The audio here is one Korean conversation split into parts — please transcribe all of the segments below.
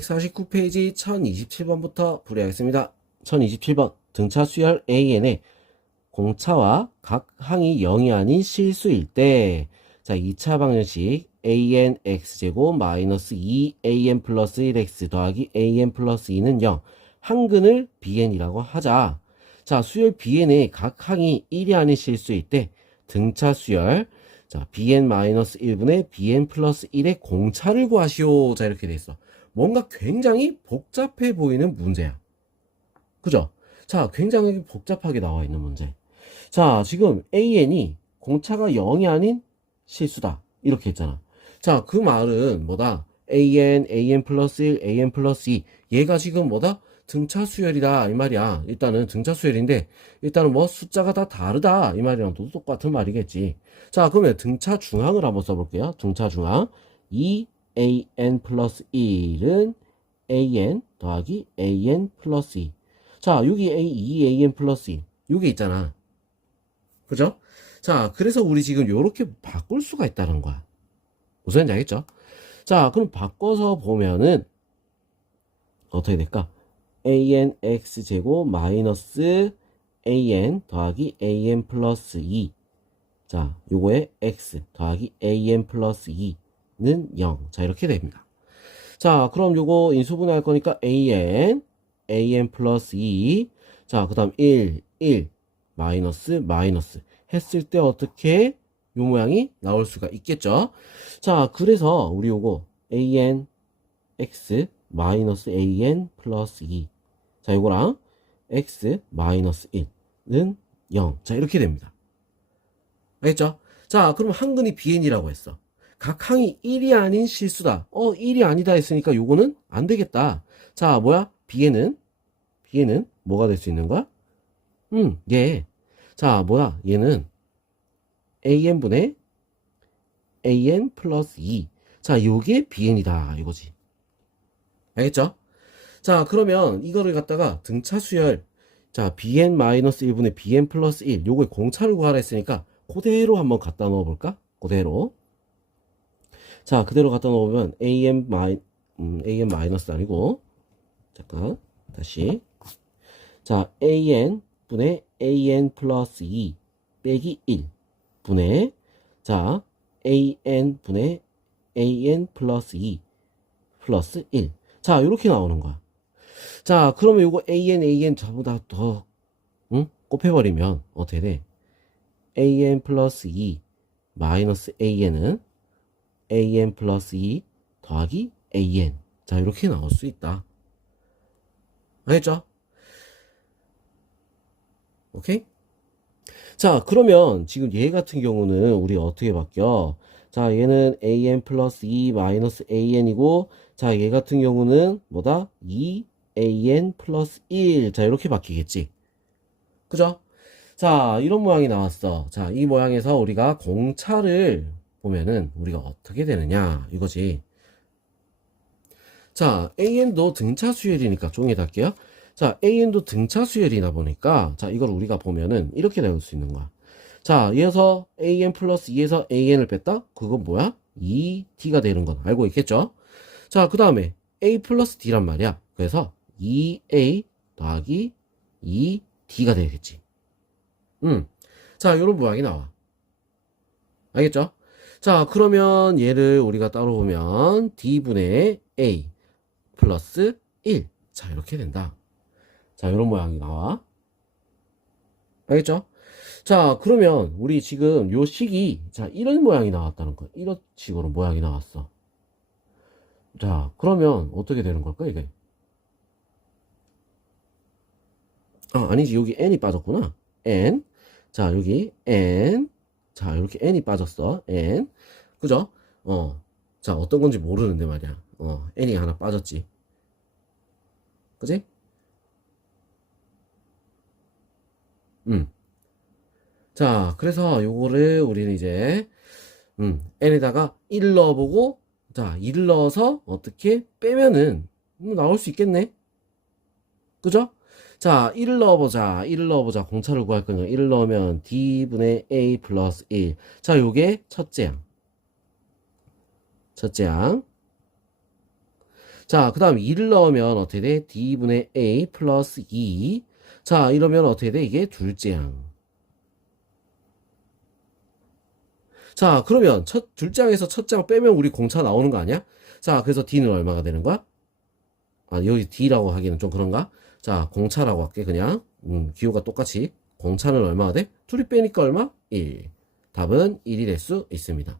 49페이지 1027번부터 풀이하겠습니다. 1027번 등차 수열 AN의 공차와 각 항이 0이 아닌 실수일 때, 자, 2차 방정식 AN x제곱 마이너스 2AN 플러스 1x 더하기 AN 플러스 2는 0, 항근을 BN이라고 하자. 자, 수열 BN의 각 항이 1이 아닌 실수일 때 등차 수열, 자, BN 마이너스 1분의 BN 플러스 1의 공차를 구하시오. 자, 이렇게 돼 있어. 뭔가 굉장히 복잡해 보이는 문제야. 그죠? 자, 굉장히 복잡하게 나와 있는 문제. 자, 지금 AN이 공차가 0이 아닌 실수다. 이렇게 했잖아. 자, 그 말은 뭐다? AN 플러스 1, AN 플러스 2. 얘가 지금 뭐다? 등차 수열이다. 이 말이야. 일단은 등차 수열인데, 일단은 뭐 숫자가 다 다르다. 이 말이랑 또 똑같은 말이겠지. 자, 그러면 등차 중항을 한번 써볼게요. 등차 중항. 2AN 플러스 1은 AN 더하기 AN 플러스 2. 자, 여기 2AN 플러스 2. 요게 있잖아. 그죠? 자, 그래서 우리 지금 요렇게 바꿀 수가 있다는 거야. 무슨 말인지 알겠죠? 자, 그럼 바꿔서 보면은 어떻게 될까? AN x제곱 마이너스 AN 더하기 AN 플러스 2. 자, 요거에 x 더하기 AN 플러스 2는 0. 자, 이렇게 됩니다. 자, 그럼 요거 인수분해할 거니까 AN 플러스 2. 자, 그 다음 1 마이너스 했을 때 어떻게 요 모양이 나올 수가 있겠죠. 자, 그래서 우리 요거 AN x 마이너스 AN 플러스 2. 자, 요거랑 x 마이너스 1은 0. 자, 이렇게 됩니다. 알겠죠? 자, 그럼 항근이 BN이라고 했어. 각 항이 1이 아닌 실수다. 1이 아니다 했으니까 요거는 안 되겠다. 자, 뭐야? BN은 뭐가 될 수 있는 거야? 얘. 자, 뭐야? 얘는 AN분의 AN 플러스 2. 자, 요게 BN이다. 이거지. 알겠죠? 자, 그러면 이거를 갖다가 등차 수열. 자, BN 마이너스 1분의 BN 플러스 1. 요거에 공차를 구하라 했으니까 그대로 한번 갖다 넣어볼까? 그대로. 자, 그대로 갖다 놓으면 AN 마이너스 아니고, 잠깐, 다시. 자, AN분의 AN 플러스 2 빼기 1 분의, 자, AN분의 AN 플러스 2 플러스 1. 자, 요렇게 나오는 거야. 자, 그러면 요거 AN 전부 다 더, 곱해버리면 어떻게 돼? AN 플러스 2 마이너스 AN은 AN 플러스 2 더하기 AN. 자, 이렇게 나올 수 있다. 알겠죠? 오케이? 자, 그러면 지금 얘 같은 경우는 우리 어떻게 바뀌어? 자, 얘는 AN 플러스 2 마이너스 AN이고, 자, 얘 같은 경우는 뭐다? 2AN 플러스 1. 자, 이렇게 바뀌겠지. 그죠? 자, 이런 모양이 나왔어. 자, 이 모양에서 우리가 공차를 보면은 우리가 어떻게 되느냐 이거지. 자, AN도 등차 수열이니까 종이에 달게요. 자, AN도 등차 수열이다 보니까 자, 이걸 우리가 보면은 이렇게 나올 수 있는 거야. 자, 얘에서 AN 플러스 2에서 AN을 뺐다? 그건 뭐야? 2D가 되는 건 알고 있겠죠? 자, 그 다음에 A 플러스 D란 말이야. 그래서 2A 더하기 2D가 되겠지. 자, 요런 모양이 나와. 알겠죠? 자, 그러면 얘를 우리가 따로 보면 D분의 A 플러스 1. 자, 이렇게 된다. 자, 이런 모양이 나와. 알겠죠? 자, 그러면 우리 지금 요 식이 자, 이런 모양이 나왔다는 거야. 이런 식으로 모양이 나왔어. 자, 그러면 어떻게 되는 걸까, 이게? 아니지. 여기 n이 빠졌구나. n. 자, 여기 n. 자, 이렇게 n이 빠졌어. n. 그죠? 자, 어떤 건지 모르는데 말이야. n이 하나 빠졌지. 그지? 자, 그래서 요거를 우리는 이제, n에다가 1 넣어보고, 자, 1 넣어서 어떻게 빼면은, 나올 수 있겠네? 그죠? 자, 1을 넣어보자. 1을 넣어보자. 공차를 구할 거니까 1을 넣으면 D분의 A 플러스 1. 자, 요게 첫째 항. 첫째 항. 자, 그 다음 2를 넣으면 어떻게 돼? d분의 a 플러스 2. 자, 이러면 어떻게 돼? 이게 둘째 항. 자, 그러면 둘째 항에서 첫째 항 빼면 우리 공차 나오는 거 아니야? 자, 그래서 d는 얼마가 되는 거야? 아, 여기 d라고 하기는 좀 그런가? 자, 공차라고 할게, 그냥. 기호가 똑같이. 공차는 얼마가 돼? 둘이 빼니까 얼마? 1. 답은 1이 될 수 있습니다.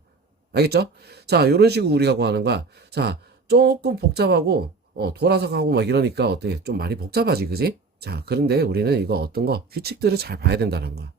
알겠죠? 자, 요런 식으로 우리가 구하는 거야. 자, 조금 복잡하고, 돌아서 가고 막 이러니까 어때? 좀 많이 복잡하지, 그지? 자, 그런데 우리는 이거 어떤 거, 규칙들을 잘 봐야 된다는 거야.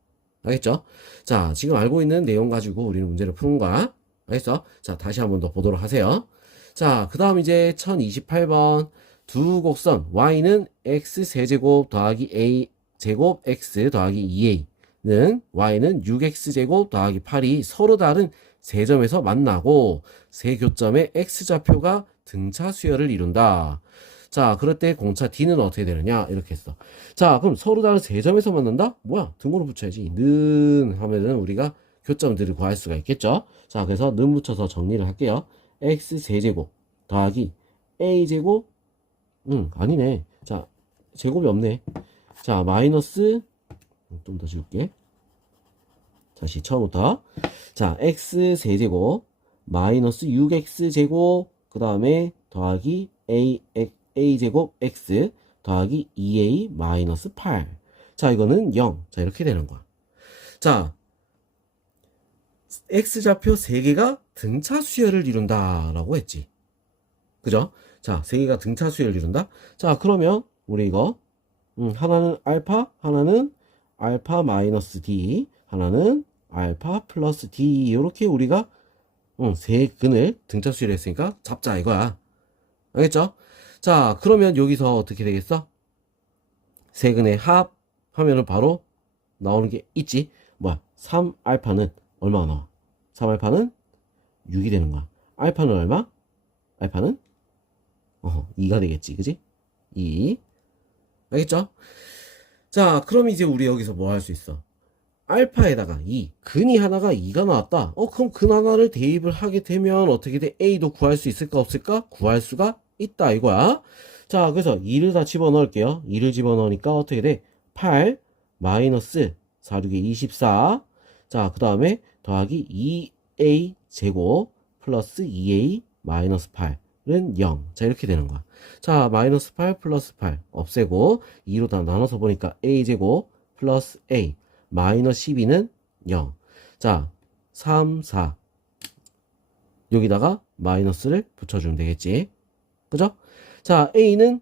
알겠죠? 자, 지금 알고 있는 내용 가지고 우리는 문제를 푸는 거야. 알겠어? 자, 다시 한번 더 보도록 하세요. 자, 그 다음 이제 1028번. 두 곡선 y는 x 세제곱 더하기 a 제곱 x 더하기 2a는 y는 6x 제곱 더하기 8이 서로 다른 세 점에서 만나고 세 교점의 x좌표가 등차 수열을 이룬다. 자, 그럴 때 공차 d는 어떻게 되느냐? 이렇게 했어. 자, 그럼 서로 다른 세 점에서 만난다? 뭐야? 등호를 붙여야지. 는 하면은 우리가 교점들을 구할 수가 있겠죠? 자, 그래서 는 붙여서 정리를 할게요. x 세제곱 더하기 a 제곱 아니네. 자, 제곱이 없네. 자, 마이너스 좀 더 줄게. 다시 처음부터. 자, x 세제곱 마이너스 6x 제곱 그 다음에 더하기 a 제곱 x 더하기 2a 마이너스 8. 자, 이거는 0. 자, 이렇게 되는 거야. 자, x좌표 3개가 등차 수열을 이룬다라고 했지. 그죠? 자, 3개가 등차 수열을 이룬다. 자, 그러면 우리 이거 하나는 알파, 하나는 알파 마이너스 d, 하나는 알파 플러스 d. 이렇게 우리가 세 근을 등차 수열을 했으니까 잡자 이거야. 알겠죠? 자, 그러면 여기서 어떻게 되겠어? 세 근의 합 하면은 바로 나오는 게 있지. 뭐야? 3알파는 얼마가 나와? 3알파는 6이 되는 거야. 알파는 얼마? 알파는 2가 되겠지. 그지? 2. 알겠죠? 자, 그럼 이제 우리 여기서 뭐 할 수 있어? 알파에다가 2, 근이 하나가 2가 나왔다. 그럼 근 하나를 대입을 하게 되면 어떻게 돼? A도 구할 수 있을까 없을까? 구할 수가 있다 이거야. 자, 그래서 2를 다 집어넣을게요. 2를 집어넣으니까 어떻게 돼? 8 마이너스 4, 6에 24. 자, 그 다음에 더하기 2A 제곱 플러스 2A 마이너스 8은 0. 자, 이렇게 되는 거야. 자, 마이너스 8 플러스 8 없애고 2로 다 나눠서 보니까 A 제곱 플러스 A 마이너스 12는 0. 자, 3, 4. 여기다가 마이너스를 붙여주면 되겠지. 그죠? 자, A는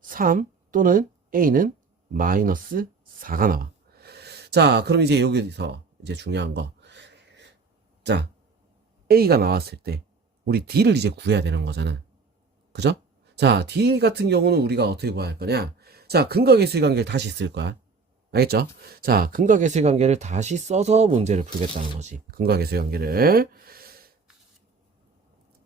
3 또는 A는 마이너스 4가 나와. 자, 그럼 이제 여기서 이제 중요한 거. 자, A가 나왔을 때 우리 D를 이제 구해야 되는 거잖아. 그죠? 자, D 같은 경우는 우리가 어떻게 구할 거냐? 자, 근각계수의 관계를 다시 쓸 거야. 알겠죠? 자, 근각계수의 관계를 다시 써서 문제를 풀겠다는 거지. 근각계수의 관계를.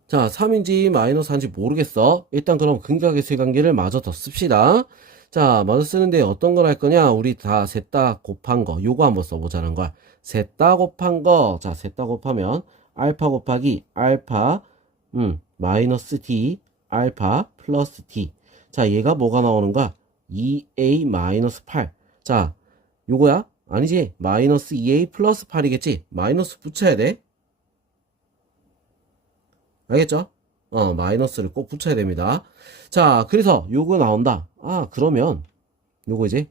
자, 3인지 마이너스 1인지 모르겠어. 일단 그럼 근각계수의 관계를 마저 더 씁시다. 자, 마저 쓰는데 어떤 걸 할 거냐? 우리 다 셋 다 곱한 거. 요거 한번 써보자는 거야. 셋 다 곱한 거. 자, 셋 다 곱하면 알파 곱하기 알파 마이너스 d 알파 플러스 d. 자, 얘가 뭐가 나오는 거야? 2a 마이너스 8. 자, 요거야? 아니지. 마이너스 2a 플러스 8이겠지? 마이너스 붙여야 돼. 알겠죠? 마이너스를 꼭 붙여야 됩니다. 자, 그래서 요거 나온다. 아, 그러면 요거 이제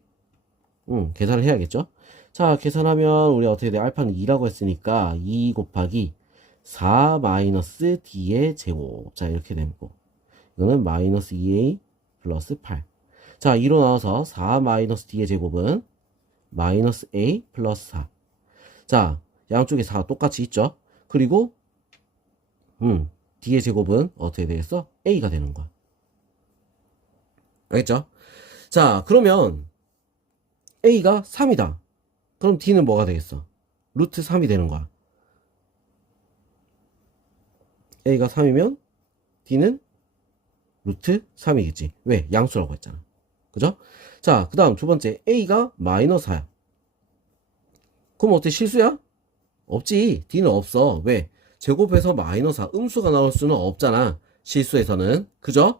계산을 해야겠죠? 자, 계산하면 우리 어떻게 돼? 알파는 2라고 했으니까 2 곱하기 4 마이너스 d의 제곱. 자, 이렇게 되고 이거는 마이너스 2a 플러스 8. 자, 2로 나와서 4 마이너스 d의 제곱은 마이너스 a 플러스 4. 자, 양쪽에 4가 똑같이 있죠? 그리고 d의 제곱은 어떻게 되겠어? a가 되는 거야. 알겠죠? 자, 그러면 a가 3이다. 그럼 d는 뭐가 되겠어? 루트 3이 되는 거야. a가 3이면 d는 루트 3이겠지. 왜? 양수라고 했잖아. 그죠? 자, 그 다음 두 번째 a가 마이너스 4야. 그럼 어때? 실수야? 없지. d는 없어. 왜? 제곱해서 마이너스 4 음수가 나올 수는 없잖아. 실수에서는. 그죠?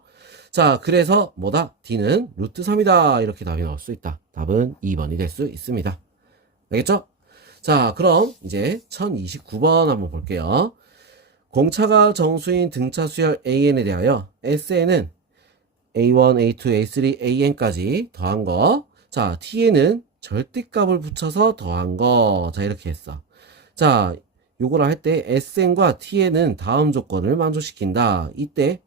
자, 그래서 뭐다? D는 루트 3이다. 이렇게 답이 나올 수 있다. 답은 2번이 될 수 있습니다. 알겠죠? 자, 그럼 이제 1029번 한번 볼게요. 공차가 정수인 등차 수열 AN에 대하여 SN은 A1, A2, A3, AN까지 더한 거. 자, T에는 절대값을 붙여서 더한 거. 자, 이렇게 했어. 자, 요거를 할 때 SN과 T에는 다음 조건을 만족시킨다. 이때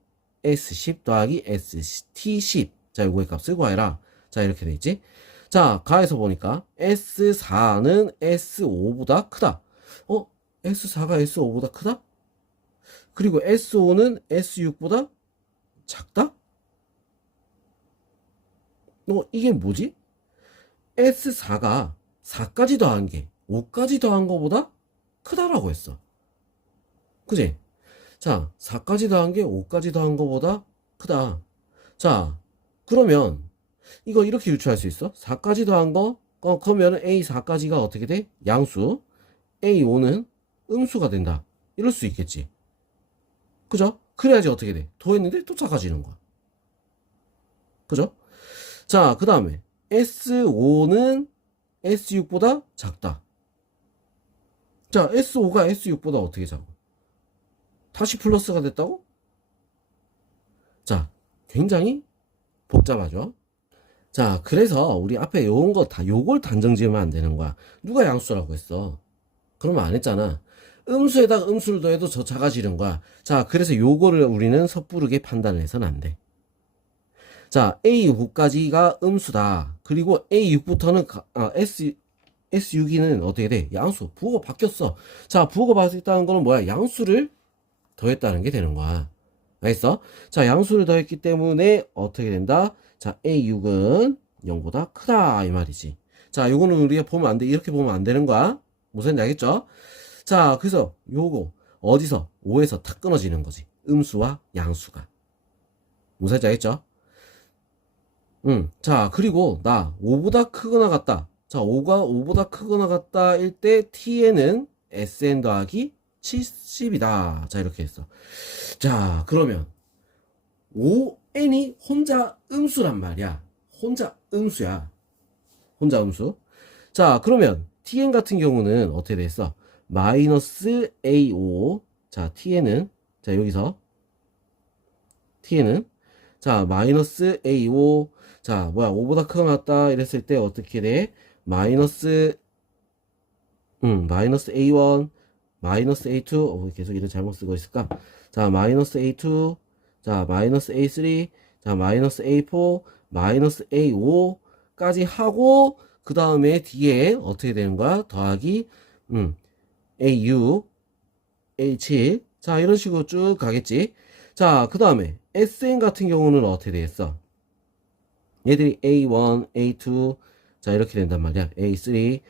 S10 더하기 ST10. 자, 요거의 값을 구해라. 자, 이렇게 돼 있지? 자, 가에서 보니까 S4는 S5보다 크다. S4가 S5보다 크다? 그리고 S5는 S6보다 작다? 이게 뭐지? S4가 4까지 더한 게 5까지 더한 거보다 크다라고 했어. 그지? 자, 4까지 더한 게 5까지 더한 거보다 크다. 자, 그러면 이거 이렇게 유추할 수 있어? 4까지 더한 거? 그러면 A4까지가 어떻게 돼? 양수. A5는 음수가 된다. 이럴 수 있겠지. 그죠? 그래야지 어떻게 돼? 더했는데 또 작아지는 거야. 그죠? 자, 그 다음에 S5는 S6보다 작다. 자, S5가 S6보다 어떻게 작아? 다시 플러스가 됐다고? 자, 굉장히 복잡하죠? 자, 그래서 우리 앞에 요런 거 다 요걸 단정 지으면 안 되는 거야. 누가 양수라고 했어? 그러면 안 했잖아. 음수에다가 음수를 더해도 저 작아지는 거야. 자, 그래서 요거를 우리는 섣부르게 판단을 해서는 안 돼. 자, A5까지가 음수다. 그리고 A6부터는 S6이는 어떻게 돼? 양수. 부호가 바뀌었어. 자, 부호가 바뀌었다는 거는 뭐야? 양수를 더했다는 게 되는 거야. 알겠어? 자, 양수를 더했기 때문에 어떻게 된다? 자, A6은 0보다 크다. 이 말이지. 자, 요거는 우리가 보면 안 돼. 이렇게 보면 안 되는 거야. 무슨 알겠죠? 자, 그래서 요거 어디서? 5에서 탁 끊어지는 거지. 음수와 양수가. 무슨 알겠죠? 자, 그리고 나 5보다 크거나 같다. 자, 5가 5보다 크거나 같다 일 때 t에는 sn 더하기 70이다. 자, 이렇게 했어. 자, 그러면 5n이 혼자 음수란 말이야. 혼자 음수야. 혼자 음수. 자, 그러면 tn 같은 경우는 어떻게 됐어? 마이너스 a5. 자, tn은 자, 여기서 tn은 자, 마이너스 a5. 자, 뭐야, 5보다 크거나 같다 이랬을 때 어떻게 돼? 마이너스 마이너스 a1, 마이너스 a2. 계속 이름 잘못 쓰고 있을까? 자, 마이너스 a2. 자, 마이너스 a3. 자, 마이너스 a4, 마이너스 a5까지 하고 그 다음에 뒤에 어떻게 되는 거야? 더하기 a6, a7. 자, 이런 식으로 쭉 가겠지. 자, 그 다음에 sn 같은 경우는 어떻게 되겠어? 얘들이 A1, A2, 자, 이렇게 된단 말이야. A3,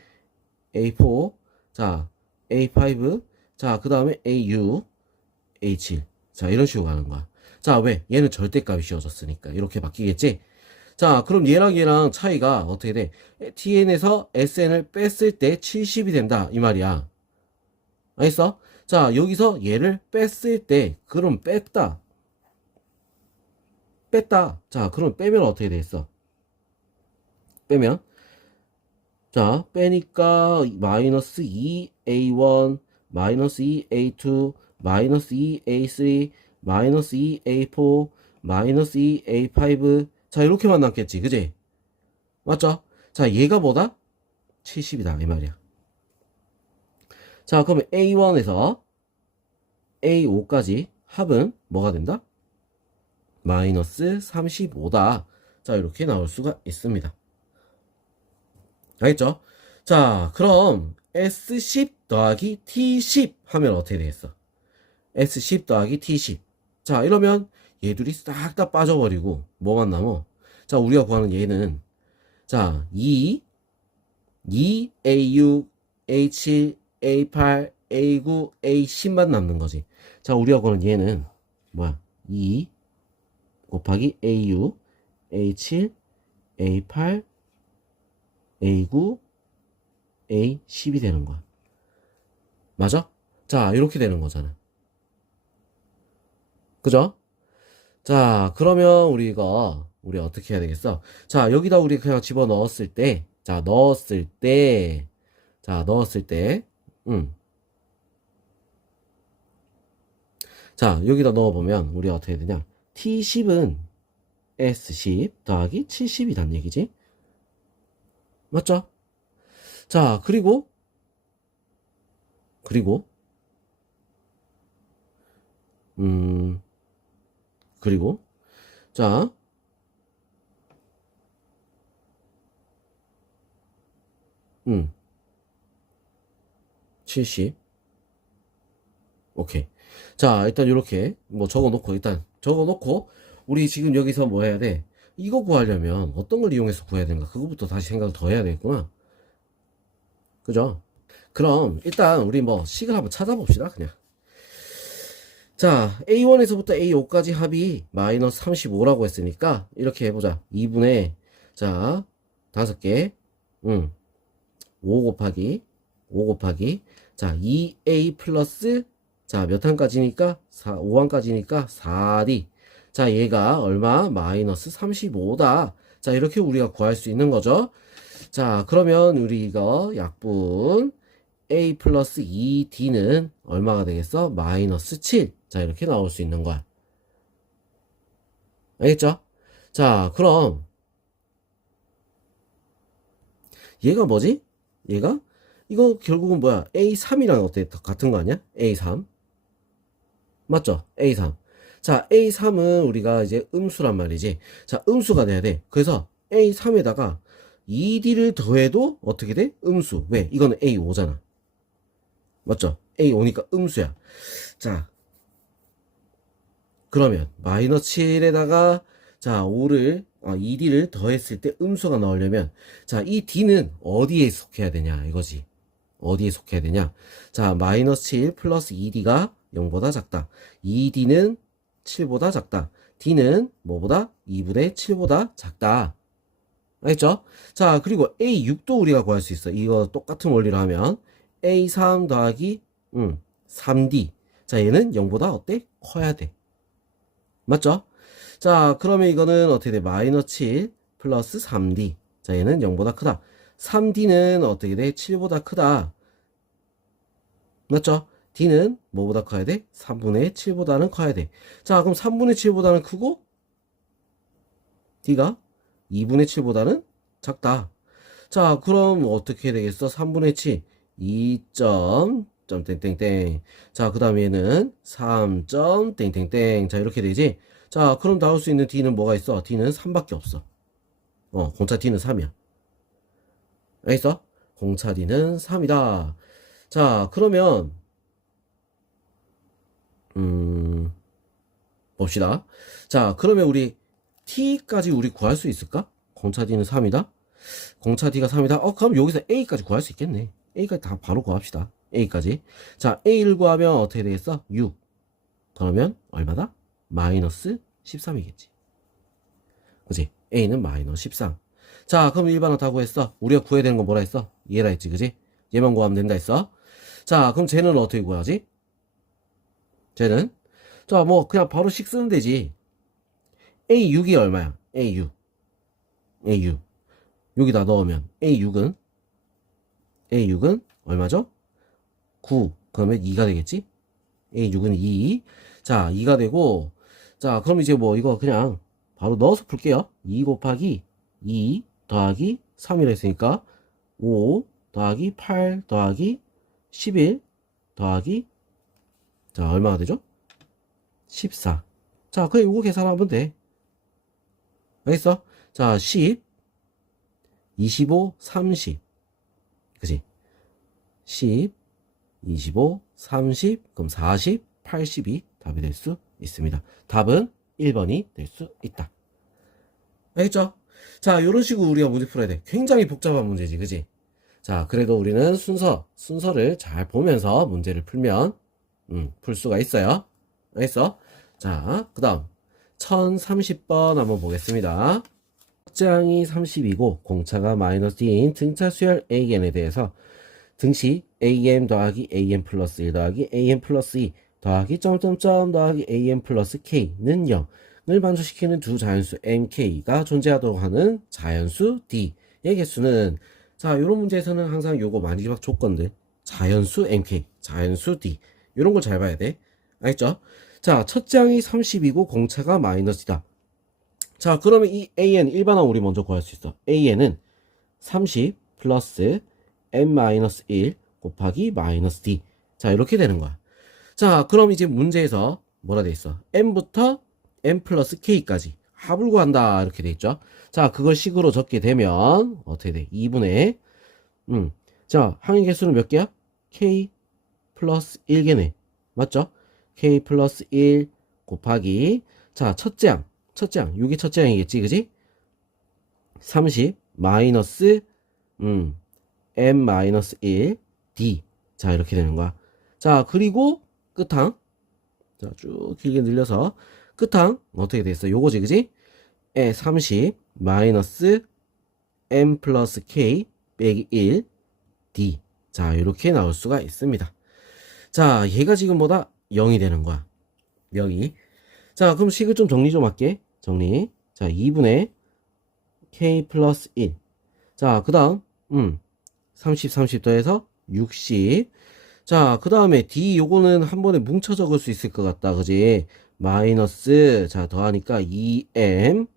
A4, 자, A5, 자, 그 다음에 A6, A7. 자, 이런 식으로 가는 거야. 자, 왜? 얘는 절대값이 씌워졌으니까. 이렇게 바뀌겠지? 자, 그럼 얘랑 차이가 어떻게 돼? TN에서 SN을 뺐을 때 70이 된다. 이 말이야. 알겠어? 자, 여기서 얘를 뺐을 때, 그럼 뺐다. 자, 그럼 빼면 어떻게 되겠어? 빼면 자, 빼니까 마이너스 2a1, 마이너스 2a2, 마이너스 2a3, 마이너스 2a4, 마이너스 2a5. 자, 이렇게만 남겠지, 그지? 맞죠? 자, 얘가 뭐다? 70이다 이 말이야. 자, 그러면 a1에서 a5까지 합은 뭐가 된다? 마이너스 35다. 자, 이렇게 나올 수가 있습니다. 알겠죠? 자, 그럼 S10 더하기 T10 하면 어떻게 되겠어? S10 더하기 T10. 자, 이러면 얘들이 싹 다 빠져버리고 뭐만 남어? 자, 우리가 구하는 얘는 자, 2, A6, A7, A8, A9, A10만 남는 거지. 자, 우리가 구하는 얘는 뭐야? 2 곱하기 A6, A7, A8, A9, A10이 되는 거야. 맞아? 자, 이렇게 되는 거잖아. 그죠? 자, 그러면 우리 어떻게 해야 되겠어? 자, 여기다 우리 그냥 집어 넣었을 때, 넣었을 때, 자, 여기다 넣어보면, 우리 어떻게 해야 되냐? T10은 S10 더하기 70이란 얘기지? 맞죠? 자, 그리고, 음, 그리고, 자, 70. 오케이. 자, 일단 이렇게 뭐 적어놓고 우리 지금 여기서 뭐 해야 돼? 이거 구하려면 어떤 걸 이용해서 구해야 되는가? 그거부터 다시 생각을 더 해야 되겠구나. 그죠? 그럼 일단 우리 뭐 식을 한번 찾아봅시다. 그냥. 자, A1에서부터 A5까지 합이 마이너스 35라고 했으니까 이렇게 해보자. 2분의 자 5개 5 곱하기 자 2A 플러스 자 몇 항까지니까 5항까지니까 4D 자 얘가 얼마? 마이너스 35다. 자 이렇게 우리가 구할 수 있는 거죠. 자 그러면 우리 이거 약분 A 플러스 2D는 얼마가 되겠어? 마이너스 7. 자, 이렇게 나올 수 있는 거야. 알겠죠? 자, 그럼, 얘가 뭐지? 얘가? 이거 결국은 뭐야? A3이랑 어때? 같은 거 아니야? A3. 맞죠? A3. 자, A3은 우리가 이제 음수란 말이지. 자, 음수가 돼야 돼. 그래서 A3에다가 2D를 더해도 어떻게 돼? 음수. 왜? 이거는 A5잖아. 맞죠? A5니까 음수야. 자, 그러면 마이너스 7에다가 자 2D를 더했을 때 음수가 나오려면 자 이 D는 어디에 속해야 되냐 이거지. 어디에 속해야 되냐. 자 마이너스 7 플러스 2D가 0보다 작다. 2D는 7보다 작다. D는 뭐보다? 2분의 7보다 작다. 알겠죠? 자 그리고 A6도 우리가 구할 수 있어. 이거 똑같은 원리로 하면 A3 더하기 3D 자 얘는 0보다 어때? 커야 돼. 맞죠? 자, 그러면 이거는 어떻게 돼? 마이너스 7 플러스 3D. 자, 얘는 0보다 크다. 3D는 어떻게 돼? 7보다 크다. 맞죠? D는 뭐보다 커야 돼? 3분의 7보다는 커야 돼. 자, 그럼 3분의 7보다는 크고, D가 2분의 7보다는 작다. 자, 그럼 어떻게 되겠어? 3분의 7, 2점, 점, 땡땡땡. 자, 그 다음에 얘는 3점, 땡땡땡. 자, 이렇게 되지? 자, 그럼 나올 수 있는 D는 뭐가 있어? D는 3밖에 없어. 공차 D는 3이야. 알겠어? 공차 D는 3이다. 자, 그러면, 봅시다. 자, 그러면 우리 T까지 우리 구할 수 있을까? 공차 D는 3이다? 공차 D가 3이다? 그럼 여기서 A까지 구할 수 있겠네. A까지 다 바로 구합시다. A까지. 자, A를 구하면 어떻게 되겠어? 6. 그러면 얼마다? 마이너스 13이겠지. 그지? A는 마이너스 13. 자, 그럼 일반어 다 구했어. 우리가 구해야 되는 건 뭐라 했어? 얘라 했지, 그지? 얘만 구하면 된다 했어. 자, 그럼 쟤는 어떻게 구하지? 쟤는? 자, 뭐, 그냥 바로 식 쓰면 되지. A6이 얼마야? A6. A6. 여기다 넣으면 A6은 얼마죠? 9. 그러면 2가 되겠지? A6은 2. 자, 2가 되고, 자, 그럼 이제 뭐 이거 그냥 바로 넣어서 풀게요. 2 곱하기 2 더하기 3이라 했으니까 5 더하기 8 더하기 11 더하기 자, 얼마가 되죠? 14. 자, 그래 이거 계산하면 돼. 알겠어? 자, 10 25 30 그치? 10 25 30 그럼 40 82 답이 될 수 있습니다. 답은 1번이 될 수 있다. 알겠죠? 자, 이런 식으로 우리가 문제 풀어야 돼. 굉장히 복잡한 문제지, 그지? 자, 그래도 우리는 순서를 잘 보면서 문제를 풀면, 풀 수가 있어요. 알겠어? 자, 그 다음, 1030번 한번 보겠습니다. 확장이 30이고, 공차가 마이너스 D인 등차 수열 AN에 대해서, 등식 am 더하기 am 플러스 1 더하기 am 플러스 2 더하기 점점점 더하기 am 플러스 k는 0을 만족시키는 두 자연수 mk가 존재하도록 하는 자연수 d의 개수는, 자, 요런 문제에서는 항상 요거 마지막 조건들, 자연수 mk, 자연수 d, 요런 걸 잘 봐야 돼. 알겠죠? 자, 첫째 항이 30이고 공차가 마이너스이다. 자, 그러면 이 an 일반항 우리 먼저 구할 수 있어. an은 30 플러스 m-1 곱하기 마이너스 d. 자, 이렇게 되는 거야. 자, 그럼 이제 문제에서 뭐라 돼 있어? m부터 m 플러스 k까지 합을 구한다. 이렇게 돼 있죠. 자, 그걸 식으로 적게 되면 어떻게 돼? 2분의 자, 항의 개수는 몇 개야? k 플러스 1개네. 맞죠? k 플러스 1 곱하기, 자, 첫째 항, 요게 첫째 항이겠지, 그지? 30 마이너스 m 마이너스 1 d. 자, 이렇게 되는 거야. 자, 그리고 끝항, 자, 쭉 길게 늘려서 끝항 어떻게 돼 있어? 요거지, 그지? 30 마이너스 m 플러스 k 빼기 1 d. 자, 이렇게 나올 수가 있습니다. 자, 얘가 지금 뭐다? 0이 되는 거야. 0이. 자, 그럼 식을 좀 정리 좀 할게. 정리. 자, 2분의 k 플러스 1. 자, 그 다음 30 더해서 60. 자, 그 다음에 d 요거는 한 번에 뭉쳐 적을 수 있을 것 같다. 그지? 마이너스, 자, 더하니까 2m,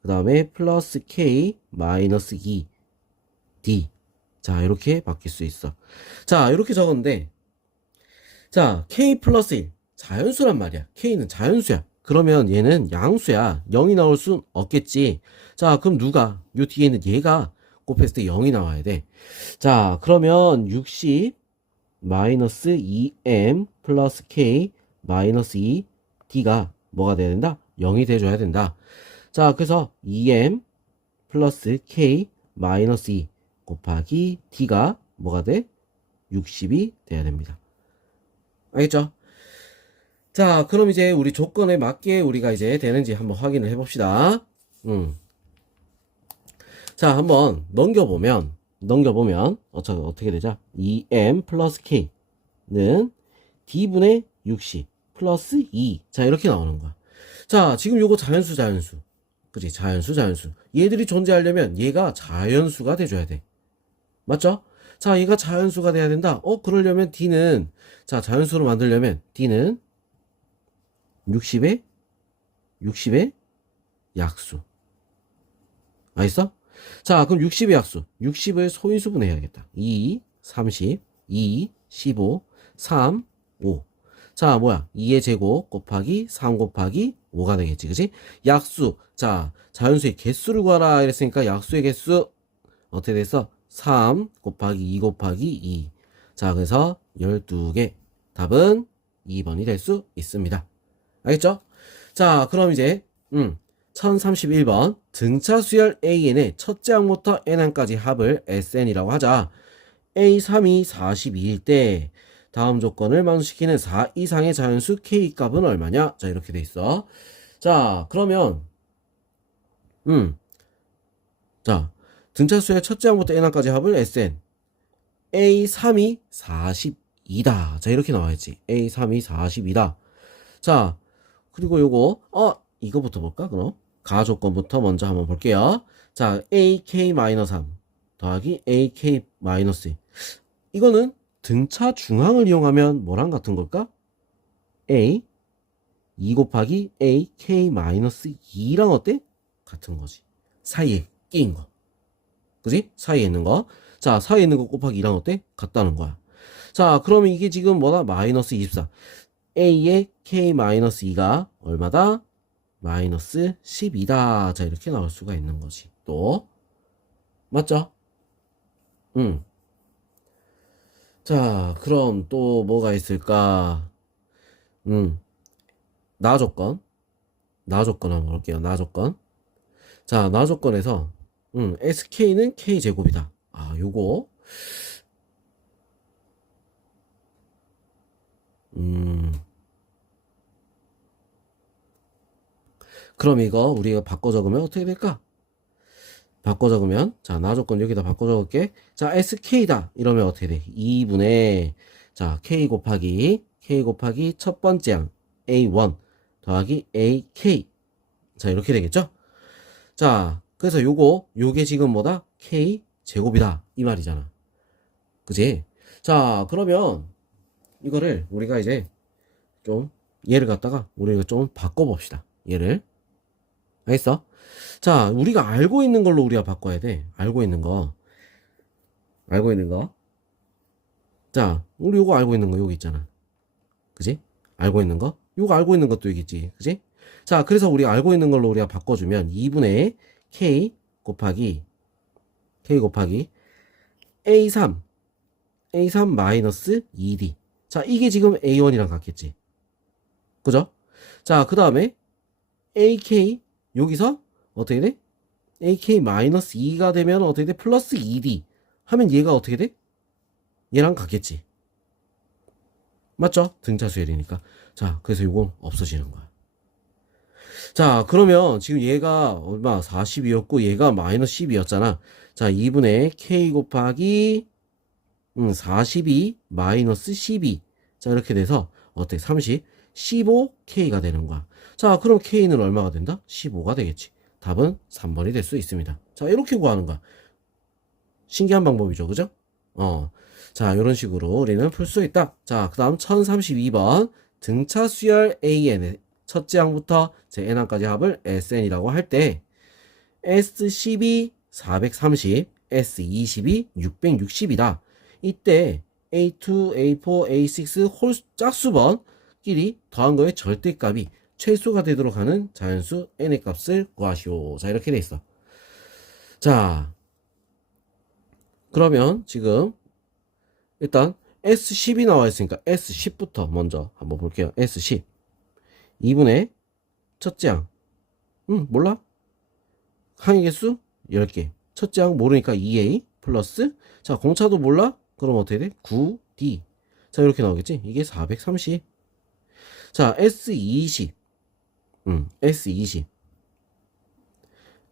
그 다음에 플러스 k 마이너스 2d. 자, 이렇게 바뀔 수 있어. 자, 이렇게 적었는데, 자, k 플러스 1 자연수란 말이야. k는 자연수야. 그러면 얘는 양수야. 0이 나올 순 없겠지. 자, 그럼 누가? 요 뒤에는 얘가 곱했을 때 0이 나와야 돼. 자, 그러면 60 마이너스 2m 플러스 k 마이너스 2d가 뭐가 돼야 된다? 0이 돼줘야 된다. 자, 그래서 2m 플러스 k 마이너스 2 곱하기 d가 뭐가 돼? 60이 돼야 됩니다. 알겠죠? 자, 그럼 이제 우리 조건에 맞게 우리가 이제 되는지 한번 확인을 해봅시다. 자, 한번 넘겨보면 어떻게 되죠? 2m 플러스 k는 d분의 60 플러스 2. 자, 이렇게 나오는 거야. 자, 지금 요거 자연수. 그치? 자연수. 얘들이 존재하려면 얘가 자연수가 돼줘야 돼. 맞죠? 자, 얘가 자연수가 돼야 된다. 그러려면 d는, 자, 자연수로 만들려면 d는 60의 약수. 알겠어? 자, 그럼 60의 약수. 60을 소인수분 해야겠다. 2, 30, 2, 15, 3, 5. 자, 뭐야? 2의 제곱 곱하기 3 곱하기 5가 되겠지. 그치? 약수. 자, 자연수의 개수를 구하라. 이랬으니까 약수의 개수 어떻게 됐어? 3 곱하기 2 곱하기 2. 자, 그래서 12개. 답은 2번이 될 수 있습니다. 알겠죠? 자, 그럼 이제 1031번 등차 수열 AN의 첫째 항부터 N항까지 합을 SN이라고 하자. A3이 42일 때 다음 조건을 만족시키는 4 이상의 자연수 K 값은 얼마냐? 자, 이렇게 돼 있어. 자, 그러면 자, 등차 수열 첫째 항부터 N항까지 합을 SN. A3이 42다. 자, 이렇게 나와야지. A3이 42다. 자, 그리고 요거 이거부터 볼까? 그럼 가조건부터 먼저 한번 볼게요. 자, AK-3 더하기 AK-2. 이거는 등차 중항을 이용하면 뭐랑 같은 걸까? A 2 곱하기 AK-2랑 어때? 같은 거지. 사이에 끼인 거. 그지? 사이에 있는 거. 자, 사이에 있는 거 곱하기 2랑 어때? 같다는 거야. 자, 그러면 이게 지금 뭐다? 마이너스 24. A의 K-2가 얼마다? 마이너스 12다. 자, 이렇게 나올 수가 있는 거지. 또 맞죠? 자, 그럼 또 뭐가 있을까? 나조건 한번 볼게요. 나조건. 자, 나조건에서 SK는 K제곱이다. 요거 그럼 이거 우리가 바꿔 적으면 어떻게 될까? 바꿔 적으면, 자, 나 조건 여기다 바꿔 적을게. 자, SK다. 이러면 어떻게 돼? 2분의, 자, K 곱하기 첫 번째 항, A1 더하기 AK. 자, 이렇게 되겠죠? 자, 그래서 요게 지금 뭐다? K 제곱이다. 이 말이잖아. 그지? 자, 그러면 이거를 우리가 이제 좀 얘를 갖다가 우리가 좀 바꿔봅시다. 얘를. 알겠어? 자, 우리가 알고 있는 걸로 우리가 바꿔야 돼. 알고 있는 거. 알고 있는 거. 자, 우리 요거 알고 있는 거 여기 있잖아. 그지? 알고 있는 거. 요거 알고 있는 것도 여기 있지. 그지? 자, 그래서 우리 알고 있는 걸로 우리가 바꿔주면 2분의 K 곱하기 A3 마이너스 2D. 자, 이게 지금 A1이랑 같겠지. 그죠? 자, 그 다음에 AK 여기서 어떻게 돼? AK 마이너스 2가 되면 어떻게 돼? 플러스 2D 하면 얘가 어떻게 돼? 얘랑 같겠지. 맞죠? 등차 수열이니까. 자, 그래서 이건 없어지는 거야. 자, 그러면 지금 얘가 얼마? 42였고 얘가 마이너스 12였잖아. 자, 2분의 K 곱하기 42 마이너스 12. 자, 이렇게 돼서 어떻게 30 15K가 되는 거야. 자, 그럼 K는 얼마가 된다? 15가 되겠지. 답은 3번이 될 수 있습니다. 자, 이렇게 구하는 거야. 신기한 방법이죠. 그죠? 자, 이런 식으로 우리는 풀 수 있다. 자, 그 다음 1032번 등차 수열 AN의 첫째 항부터 제 N항까지 합을 SN이라고 할 때 S12 430, S22 660이다. 이때 A2, A4, A6 홀 짝수번끼리 더한 거의 절대값이 최소가 되도록 하는 자연수 n의 값을 구하시오. 자, 이렇게 돼 있어. 자, 그러면 지금 일단 S10이 나와 있으니까 S10부터 먼저 한번 볼게요. S10 2분의 첫째 항 몰라? 항의 개수 10개. 첫째 항 모르니까 2A 플러스, 자, 공차도 몰라? 그럼 어떻게 돼? 9D. 자, 이렇게 나오겠지? 이게 430. 자, S20 S20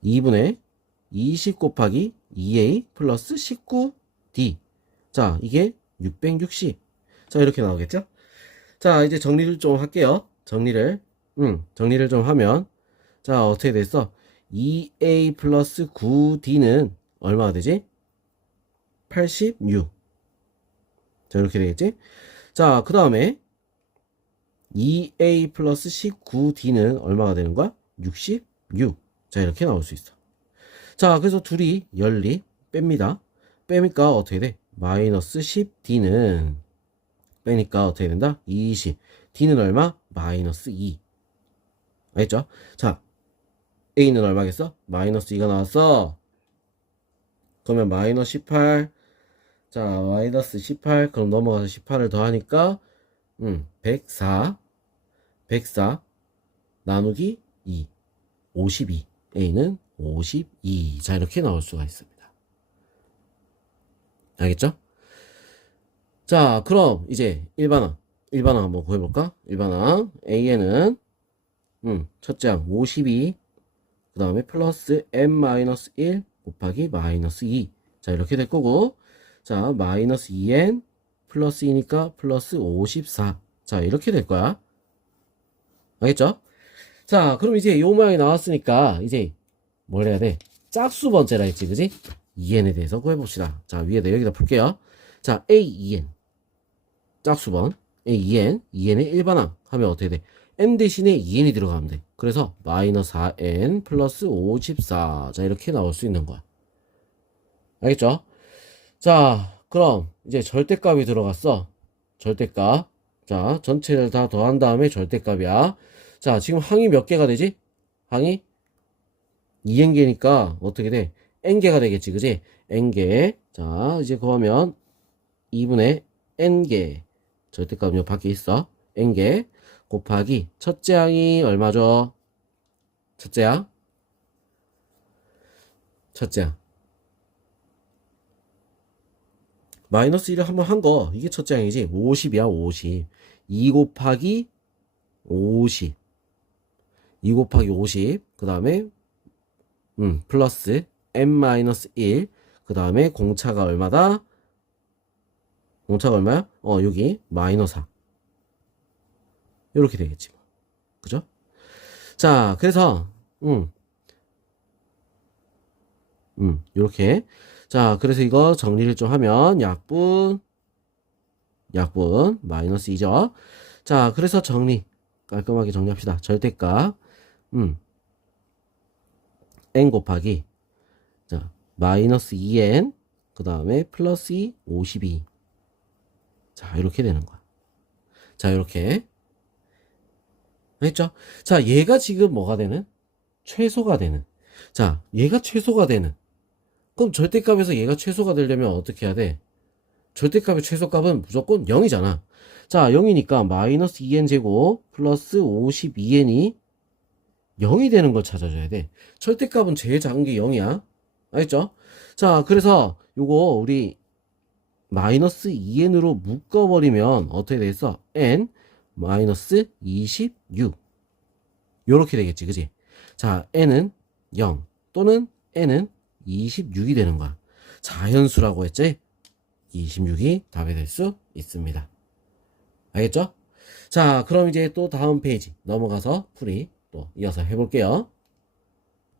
2분의 20 곱하기 2A 플러스 19D. 자, 이게 660. 자, 이렇게 나오겠죠? 자, 이제 정리를 좀 할게요. 정리를 좀 하면, 자, 어떻게 됐어? 2A 플러스 9D는 얼마가 되지? 86. 자, 이렇게 되겠지? 자, 그 다음에 2A 플러스 19D는 얼마가 되는 거야? 66. 자, 이렇게 나올 수 있어. 자, 그래서 둘이 열리 뺍니다. 빼니까 어떻게 돼? 마이너스 10D는 빼니까 어떻게 된다? 20. D는 얼마? 마이너스 2. 알겠죠? 자, A는 얼마겠어? 마이너스 2가 나왔어. 그러면 마이너스 18. 자, 마이너스 18. 그럼 넘어가서 18을 더하니까 104 나누기 2 52. A는 52. 자, 이렇게 나올 수가 있습니다. 알겠죠? 자, 그럼 이제 일반항 한번 구해볼까? 일반항 AN은 첫째 항 52, 그 다음에 플러스 n-1 곱하기 마이너스 2. 자, 이렇게 될 거고, 자, 마이너스 2n 플러스 2니까 플러스 54. 자, 이렇게 될 거야. 알겠죠? 자, 그럼 이제 요 모양이 나왔으니까 이제 뭘 해야 돼? 짝수 번째라 했지, 그지? 2n에 대해서 구해봅시다. 자, 위에다 여기다 풀게요. 자, A2n 짝수번 A2n 2n의 일반항 하면 어떻게 돼? n 대신에 2n이 들어가면 돼. 그래서 마이너스 4n 플러스 54. 자, 이렇게 나올 수 있는 거야. 알겠죠? 자, 그럼 이제 절대값이 들어갔어. 절대값. 자, 전체를 다 더한 다음에 절대값이야. 자, 지금 항이 몇 개가 되지? 항이 2n개니까 어떻게 돼? n개가 되겠지, 그지? n개. 자, 이제 그러면 2분의 n개. 절대값이 요 밖에 있어. n개 곱하기 첫째 항이 얼마죠? 첫째 항 마이너스 1을 한번 한 거, 이게 첫째 항이지. 50이야 50. 2 곱하기 50. 그 다음에 플러스 n-1 그 다음에 공차가 얼마다? 공차가 얼마야? 여기 마이너스 4 이렇게 되겠지 뭐. 그죠? 자, 그래서 이렇게. 자, 그래서 이거 정리를 좀 하면 약분 마이너스 2죠. 자, 그래서 깔끔하게 정리합시다. 절대값 n 곱하기 자 마이너스 2n 그 다음에 플러스 2 52. 자, 이렇게 되는 거야. 자, 이렇게 했죠? 자, 얘가 지금 뭐가 되는? 최소가 되는. 자, 얘가 최소가 되는. 그럼 절대값에서 얘가 최소가 되려면 어떻게 해야 돼? 절대값의 최소값은 무조건 0이잖아. 자, 0이니까 마이너스 2n 제곱 플러스 52n이 0이 되는 걸 찾아줘야 돼. 절대값은 제일 작은 게 0이야. 알겠죠? 자, 그래서 요거 우리 마이너스 2n으로 묶어버리면 어떻게 되겠어? n 마이너스 26 요렇게 되겠지, 그지? 자, n은 0 또는 n은 26이 되는 거야. 자연수라고 했지? 26이 답이 될 수 있습니다. 알겠죠? 자, 그럼 이제 또 다음 페이지 넘어가서 풀이 또 이어서 해볼게요.